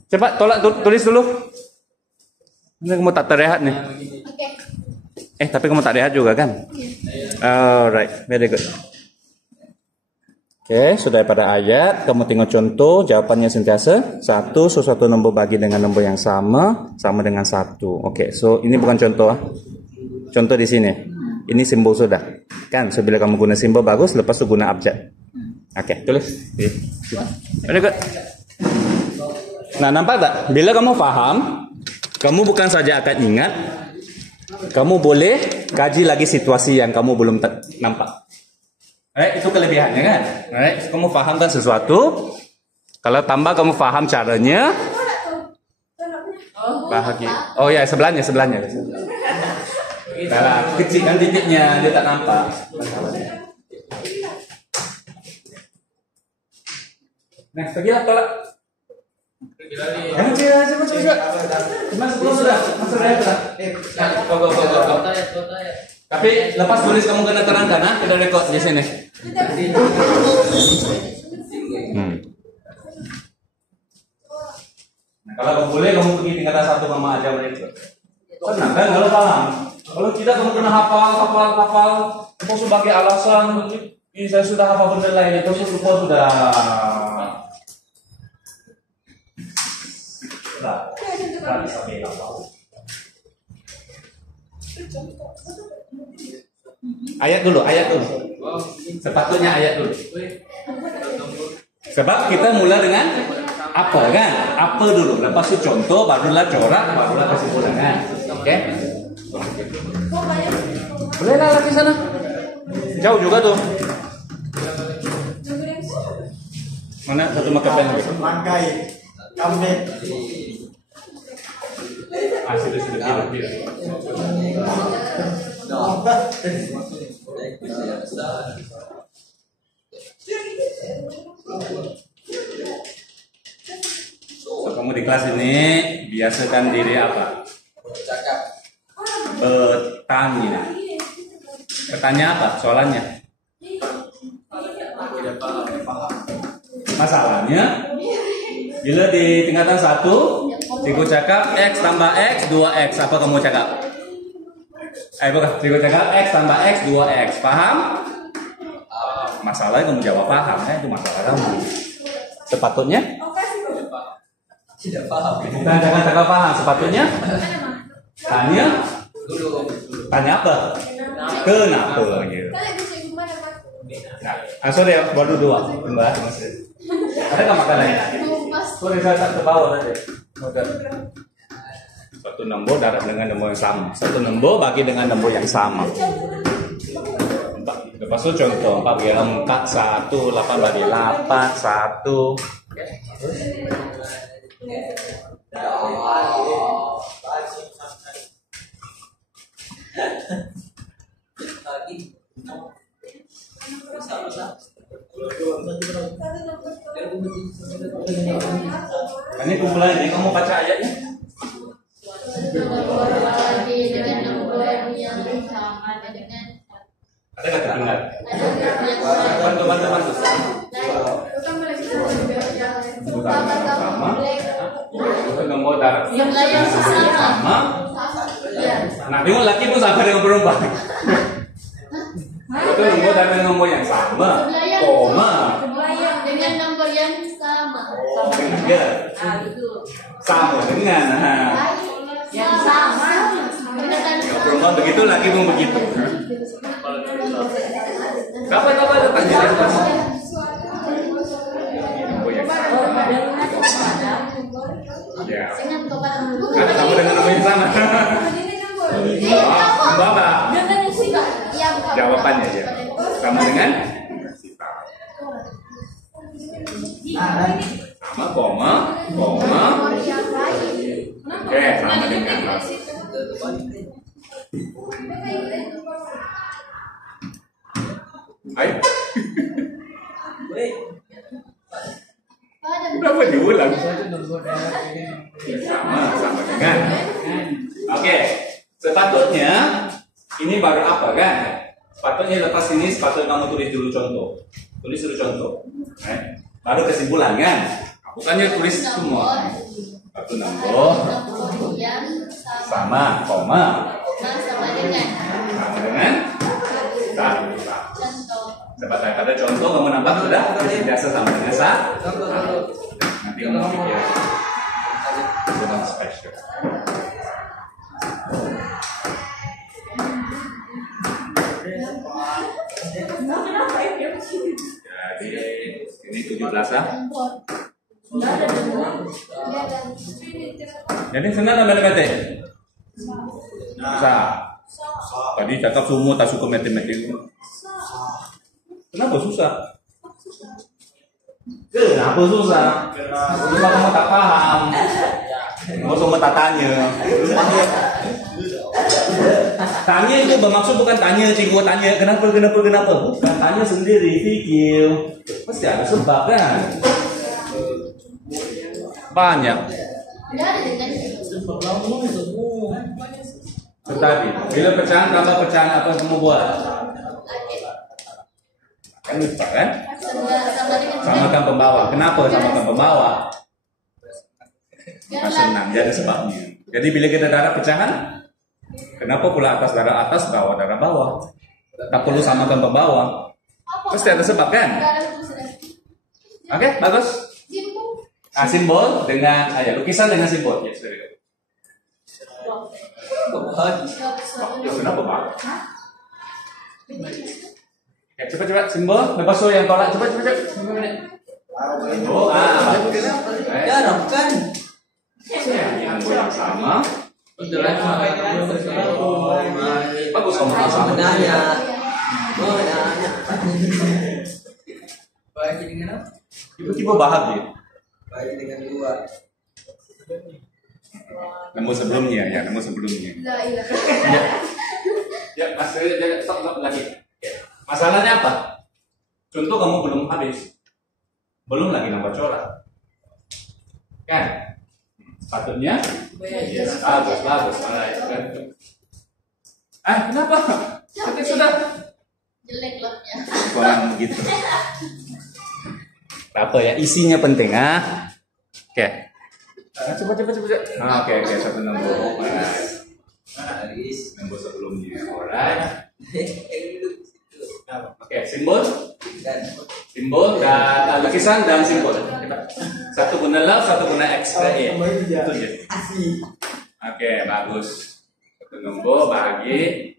Cepat tolak tulis dulu. Ini kamu tak terlihat nih. Tapi kamu tak lihat juga kan? Alright, very good. Oke, sudah pada ayat. Kamu tengok contoh, jawabannya sentiasa 1, sesuatu nombor bagi dengan nombor yang sama dengan 1. Oke, so ini bukan contoh. Contoh di sini. Ini simbol sudah. Kan, so bila kamu guna simbol bagus, lepas itu guna abjad. Oke, tulis. Very good. Nah, nampak tak? Bila kamu faham, kamu bukan saja akan ingat, kamu boleh kaji lagi situasi yang kamu belum nampak. Itu kelebihannya kan? Kamu fahamkan sesuatu. Kalau tambah kamu faham caranya, bahagia. Oh ya, sebelahnya. Nah, kecil kan titiknya, dia tak nampak. Nah, pergilah tolak. Cepat. Mas, belum sudah. Mas sudah. Go. Tapi lepas tulis kamu kena terangkan, ha? Kita rekod di sini. Nah, kalau kamu boleh, kamu pergi tingkatan 1 mama aja mereka. Senang kan kalau paham. Kalau tidak kamu kena hafal. Kamu sebagai alasan, saya sudah hafal benda lain, itu lupa sudah. Sudah bisa bilang. Ayat dulu. Sepatutnya ayat dulu. Sebab kita mulai dengan apa kan? Apa dulu, lepas itu contoh, barulah corak, barulah kesimpulan kan? Oke? Boleh lah lagi sana. Jauh juga tuh. Mana satu makan pen? Mangkai, kambing. Sudah biar. So, kamu di kelas ini biasakan diri apa? Bertanya. Bertanya apa? Soalannya? Masalahnya bila di tingkatan 1 Cikgu cakap X tambah X 2X, apa kamu cakap? Bukan, Cikgu cakap X tambah X 2X, paham? Masalahnya kamu jawab paham, itu masalah kamu. Sepatutnya? Tidak paham. Bukan jangan cakap paham, sepatutnya? Tanya? Tanya apa? Kenapa? Gitu. Nah, sorry ya, baru 2 Mbak. Ada nggak makanannya? Sorry, saya tak ke bawah tadi. Satu nombor darab dengan nombor yang sama. Satu nombor bagi dengan nombor yang sama. Lepas itu contoh 4 bagi 4 1, 8 bagi 8 1. Ini kumpulan ini, kamu baca ayatnya? Dengan nomor yang sama dengan Ada nggak terdengar? Bantu. Bukan sama. Bukan nomor darab. Jumlah yang sama. Nah, tengok laki pun sama dengan perempuan. Itu nomor darab nomor yang sama. Koma. Dengan nomor yang sama. Iya. Sama dengan. Yang sama. Perempuan begitu, laki pun begitu. Kapan tanya? Ya. Ada sama dengan nomor yang sama. Bapak. Jawabannya ya. Sama dengan sama koma. Oke, sama dengan. Hai. Kenapa diulang? Sama dengan. Oke, sepatutnya ini baru apa kan? Sepatutnya lepas ini sepatutnya kamu tulis dulu contoh. Baru kesimpulan kan? Bukannya tulis semua. Satu nombor sama koma sama dengan satu. Sebagai kata contoh kamu nampak sudah biasa sama dengan satu. Nanti kamu pikir sudah spesial. Jadi ini 17 ya. Jadi senang matematik. Bisa. Tadi cakap semua tak suka matematik. Kenapa susah? Kenapa susah? Kenapa kamu tak paham? Kamu semua tak tanya. Tanya itu bermaksud bukan tanya cikgu tanya kenapa. Bukan tanya sendiri, fikir. Pasti ada sebab kan? Banyak. Tadi. Bila pecahan tambah pecahan apa kamu buat? Kan lupa kan? Samakan pembawa. Kenapa samakan pembawa? Senang, jadi sebabnya. Jadi bila kita darah pecahan, kenapa pula atas darah atas, bawah darah bawah? Tak perlu samakan pembawa. Pasti ada sebab kan? Oke, bagus. Simbol dengan lukisan dengan simbol. Ya, sudah. Ya, kenapa Pak? Ya, cepat simbol. Lepas itu yang tolak cepat. Oh, Jarang kan? Yang sama. Bagus sama. Baik dengan apa? Tiba-tiba bahagia. Baik dengan dua. Nemu sebelumnya. Ya, stop lagi. Masalahnya apa? Contoh kamu belum habis, belum lagi nambah corak, kan? Sepatutnya, bagus. Kenapa? Sudah. Jelek lotnya. Kurang begitu. Apa ya? Isinya penting, Oke. Cepat. Oke, satu nombor. Nombor sebelumnya. Alright. Oke, simbol dan lukisan dan simbol. Satu guna love, satu guna X. Itu aja. Oke, bagus. Satu nombor bagi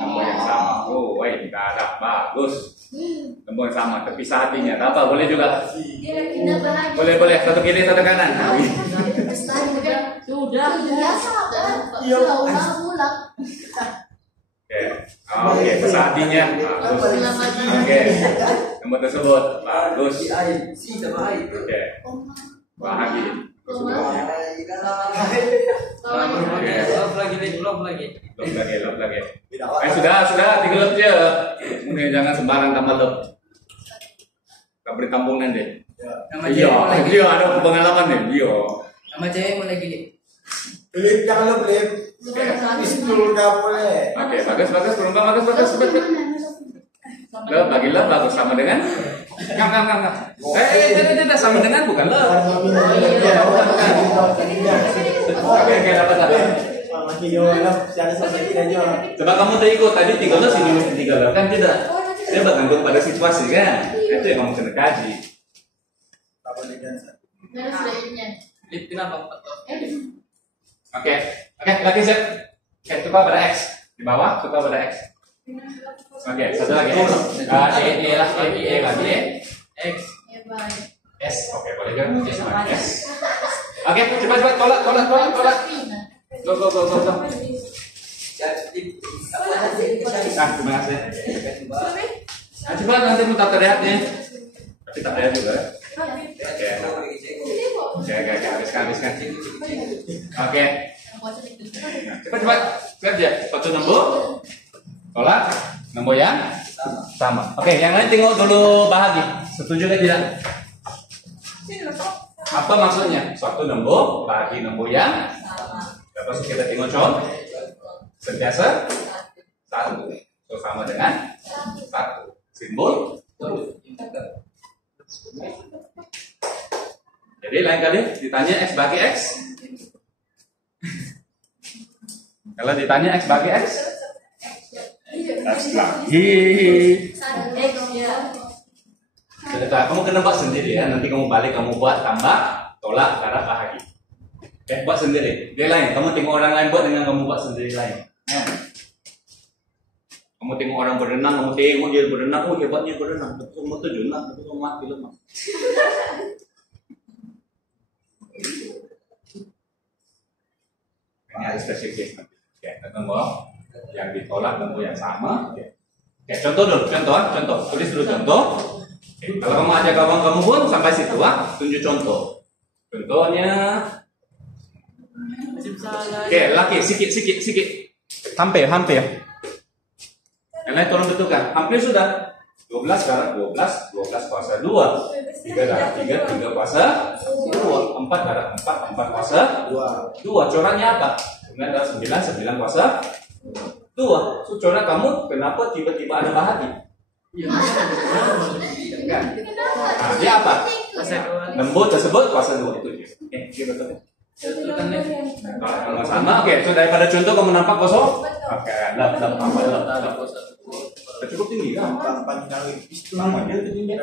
nombor yang sama. Oh, darah bagus. Nombor yang sama, terpisah hatinya. Tak apa, boleh juga. Boleh. Satu kiri, satu kanan. Sudah. Oke, terpisah hatinya. Bagus. Oke, nomor tersebut bagus. Oke, bahagia. Love lagi. Sudah, 3 love aja. Ini jangan sembarang tambah love. Gak beri kampungan deh. Iya, ada pengalaman deh. Iya. Nama cewek mau lagi nih. Belip, jangan lo belip. Pistol gak boleh. Oke, bagus. Bagi love bagus sama dengan ngam. Tidak sama dengan bukan love. Oke, dapat. Coba kamu terikut tadi 3 love ini mesti 3 love kan tidak? Dia bergantung pada situasi kan. Itu yang kamu kena kaji. Kenapa? Oke, lagi set. Oke, coba pada X di bawah, coba pada X. Oke, satu lagi. E lagi. X. S. Oke, boleh kan? S. Oke, cepat tolak. Go. Terima kasih. Coba nanti minta terlihatnya. Tapi tak terlihat juga. Oke, habiskan. Oke. Cepat. Kerja. Satu nombor. Tolak. Nombor yang sama. Oke, yang lain tengok dulu bahagia. Setuju ke tidak? Apa maksudnya? Suatu nombor bagi nombor yang lepas itu kita tengok contoh. Sentiasa 1. So, sama dengan 1. Simbol. Jadi lain kali ditanya X bagi X. Kalau ditanya X bagi X, X lagi. Kamu kena buat sendiri ya. Nanti kamu balik kamu buat tambah tolak darah bahagia. Buat sendiri. Dia lain. Kamu tengok orang lain buat dengan kamu buat sendiri lain. Kamu tengok orang berenang, kamu tengok dia berenang, hebatnya berenang. Tapi kamu terjun lah, tapi kamu mati lemas. Ini ada spesifik nanti. Nombor yang ditolak nombor yang sama. Contoh dulu, contoh. Tulis dulu contoh. Kalau kamu ajak kawan kamu pun sampai situ, tunjuk contoh. Contohnya. Laki, sikit. Hampir. Yang lain tolong betulkan. Hampir sudah. 12 darah 12 kuasa 2. 3 darah 3 kuasa 2. 4 darah 4 kuasa 2. Coraknya apa? 9 adalah 9, 9 kuasa 2. So, Cona, kamu kenapa tiba-tiba ada bahagi? Iya. Kan? Nah, dia apa? Lembut tersebut kuasa 2 itu dia. Oke, dia betul. Kalau sama, oke. So, daripada contoh kamu nampak kosong. Oke, lap. Cukup tinggi kan? Panjang itu Namanya itu tinggi.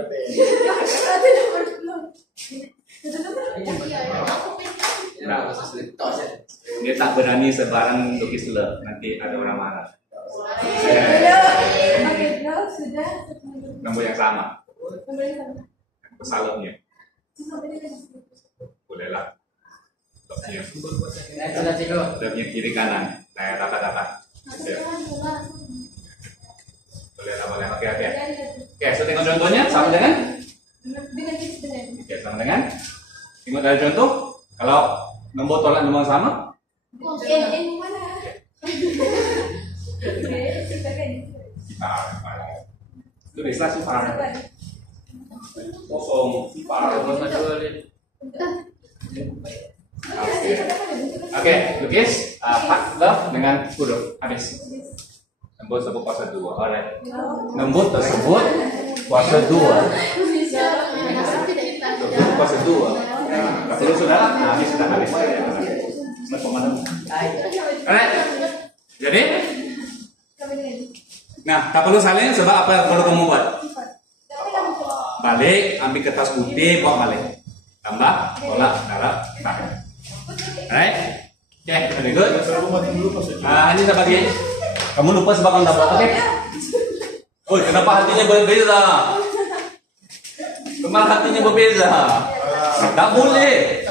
Dia tak berani sebarang lukis le, nanti ada orang marah. Nombor yang sama, pesalupnya. Bolehlah. Lebnya kiri kanan, nah rata-rata. Boleh. Oke, so tengok contohnya sama dengan? Oke, sama dengan? Tengok dari contoh, kalau nombor tolak nombor sama? Itu bisa sifar. Kosong, sifar. Oke, lukis love dengan huruf habis. Nombor tersebut kuasa 2. Alright. Nombor tersebut kuasa 2. Kuasa 2. Kalau saudara, habis sudah habis. Alright. Jadi, nah, tak perlu salin sebab apa yang perlu kamu buat? Balik, ambil kertas putih, buat balik. Tambah, tolak, darab, tarik. Alright. Oke, very good. Ini saya bagi. Kamu lupa sebab kamu dapat, oke? Oh, kenapa hatinya berbeza? Kenapa hatinya berbeza? Tak boleh.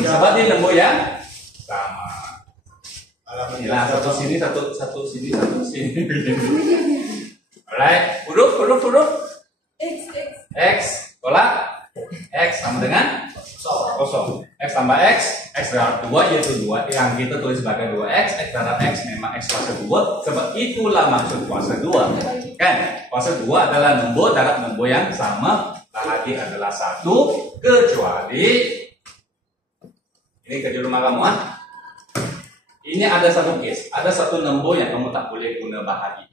Sebab dia nombor yang sama. Nah, satu sini. Alright, huruf. X, tolak. X sama dengan kosong. X tambah X darab 2 yaitu 2. Yang kita tulis sebagai 2X. X darab X memang X kuasa 2. Sebab itulah maksud kuasa 2. Kan? Kuasa 2 adalah nombor darab nombor yang sama. Bahagi adalah 1 kecuali ini kerja rumah kamu kan? Ini ada satu case. Ada satu nombor yang kamu tak boleh guna bahagi.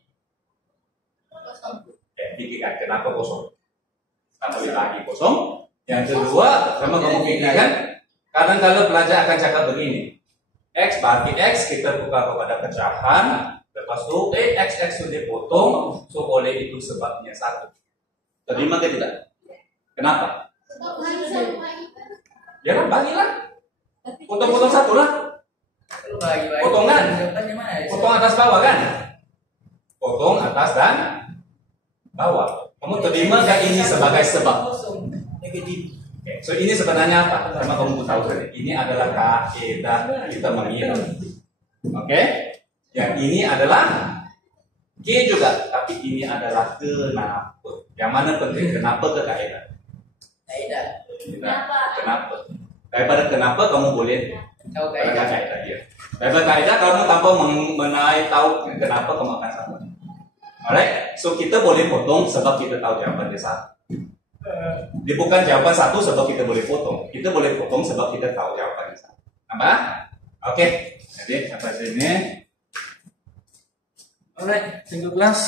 Pikirkan kenapa kosong? Tak boleh bahagi kosong. Yang kedua, sama kamu pikirkan, kadang-kadang pelajar akan cakap begini. X bahagi X kita buka kepada pecahan. Lepas itu, X sudah potong. So, oleh itu sebabnya 1. Terima ke tidak? Kenapa? Ya, bagilah. Potong-potong 1 lah. Potongan. Potong atas bawah kan? Potong atas dan bawah. Kamu terima gak ini sebagai sebab? Negatif. So ini sebenarnya apa? Sama kamu tahu tadi. Ini adalah kaidah kita mengira. Oke? Yang ini adalah G juga, tapi ini adalah kenapa. Yang mana penting? Kenapa ke kaidah? Kenapa? Daripada kenapa kamu boleh tahu kaidah dia. Daripada kaidah kamu tanpa mengenai tahu kenapa kamu akan salah. Alright, so kita boleh potong sebab kita tahu jawaban dia salah. Dia bukan jawaban 1 sebab kita boleh potong. Kita boleh potong sebab kita tahu jawaban dia salah. Nampak? Oke, jadi sampai sini. Alright, thank you class.